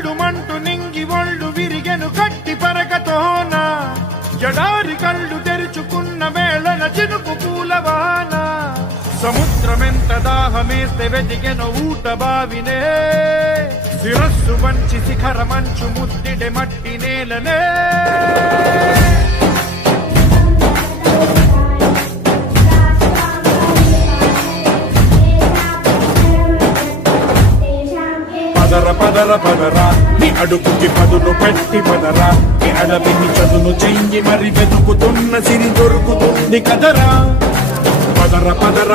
భళ్ళు మంటు నింగి ఒళ్ళు విరిగెను గట్టి పరకతోన జడారి కళ్ళు తెరుచుకున్న వేళన చినుకు పూలవాన సముద్రమెంత దాహమేస్తే వెతికెను ఊట బావినే శిరస్సు వంచి శిఖర మంచు ముద్దిడె మట్టి నేలనే పదర పదర పదరా నీ అడుగుకి పదును పెట్టి పదరా నీ అడవిని చదును చెయ్యి మరి వెతుకుతున్న సిరి దొరుకుతుంది కదరా పదర పదర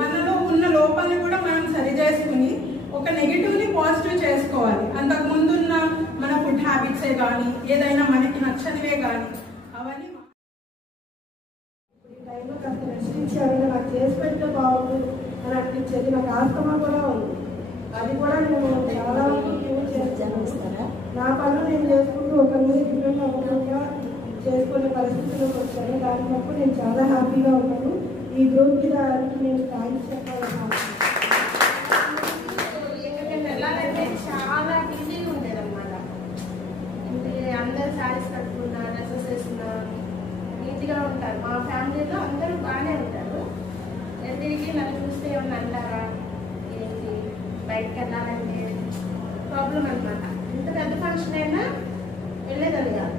మనలో ఉన్న లోపాలను కూడా మనం సరి చేసుకుని ఒక నెగటివ్ ని పాజిటివ్ చేసుకోవాలి. అంతకు ముందున్న మన ఫుడ్ హ్యాబిట్సే కానీ ఏదైనా మనకి నచ్చనివే కానీ అవన్నీ టైంలో కాస్త రెస్ట్రిక్షన్ నాకు చేసి పెడితే బాగుంది అని అనిపించేది. నాకు ఆస్తమా కూడా ఉంది, అది కూడా నేను చాలా చేస్తాను. నా పనులు నేను చేసుకుంటూ ఒకరి మీద డిపెండ్ అవ్వకుండా చేసుకునే పరిస్థితుల్లోకి వచ్చాను. దాని వరకు నేను చాలా హ్యాపీగా ఉన్నాను. ఈ గ్రూప్ మీద నేను థ్యాంక్స్ చెప్పాలన్నాను. వెళ్ళాలంటే చాలా ఈజీగా ఉండేది అనమాట. అంటే అందరు శారీస్ కట్టుకున్నా డ్రెస్సెస్ వేసుకున్నా నీట్గా ఉంటారు. మా ఫ్యామిలీలో అందరూ బాగానే ఉంటారు. తిరిగి నన్ను చూస్తే ఏమన్నా అంటారా ఏంటి బయటకు వెళ్ళాలంటే ప్రాబ్లం అనమాట. ఎంత పెద్ద ఫంక్షన్ అయినా వెళ్ళేదని కాదు.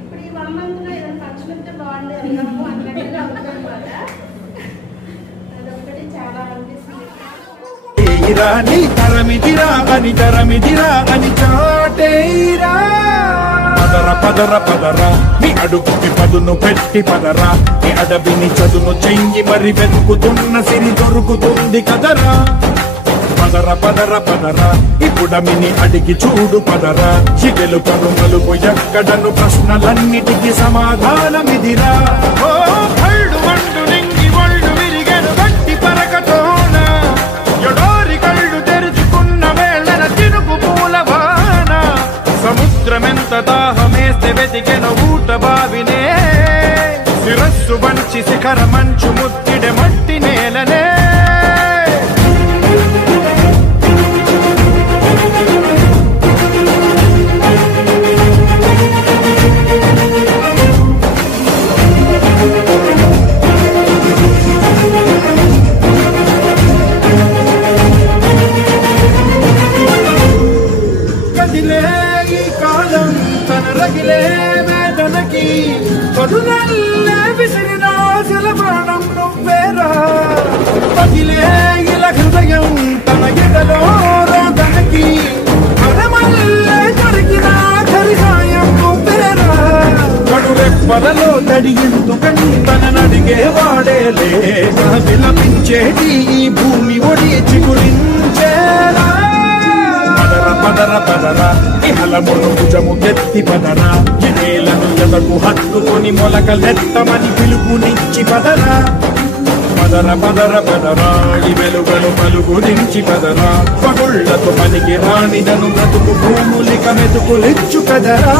ఇప్పుడు ఈ 1 monthలో ఏదైనా ఫంక్షన్ వస్తే బాగుండేది అన్నాము అన్నట్టుగా ఉందన్నమాట. అదొక్కటి చాలా అనిపిస్తుంది. నీ తరమిదిరా అని తరమిదిరా అని చాటేరా పదర పదర పదరా నీ అడుగుకి పదును పెట్టి పదరా నీ అడవిని చదును చెయ్యి మరి వెతుకుతున్న సిరి దొరుకుతుంది కదరా పదర పదర పదరా ఇప్పుడమిని అడిగి చూడు పదరా చిగెలు కనుమలుపు ఎక్కడను ప్రశ్నలన్నిటికీ సమాధానమిదిరా ఓ భళ్ళు మండు నింగి ఒళ్ళు విరిగెను గట్టి పరకతోన ఎడారి కళ్ళు తెరుచుకున్న వేళన చినుకు పూలవాన సముద్రమెంత దాహమేస్తే వెతికెను ఊట బావినే శిరస్సు వంచి శిఖర మంచు ముద్దిడె మట్టి నేలనే రగిలే వేదనకి పదునల్లే విసిరిన జలబాణం నువ్వేరా పగిలే ఇలా హృదయం తన ఎడలో రోదనకి పరమల్లే దొరికిన కరిసాయం నువ్వేరా కడురెప్పలలో తడియందుకని తననడిగే వాడేలే విలపించేటి ఈ భూమి ఒడి చిగురించేలా పదర పదరా ఇహలమును భుజము గెత్తి పదరా ఎనేలను ఎదకు హత్తుకొని మొలకలెత్తమని పిలుపునిచ్చి పదరా పదర పదర పదరా ఈ వెలుగను పలుగురించి పదరా పగుళ్లతో పనికి రానిదను బ్రతుకు భూములిక మెతుకులిచ్చు కదరా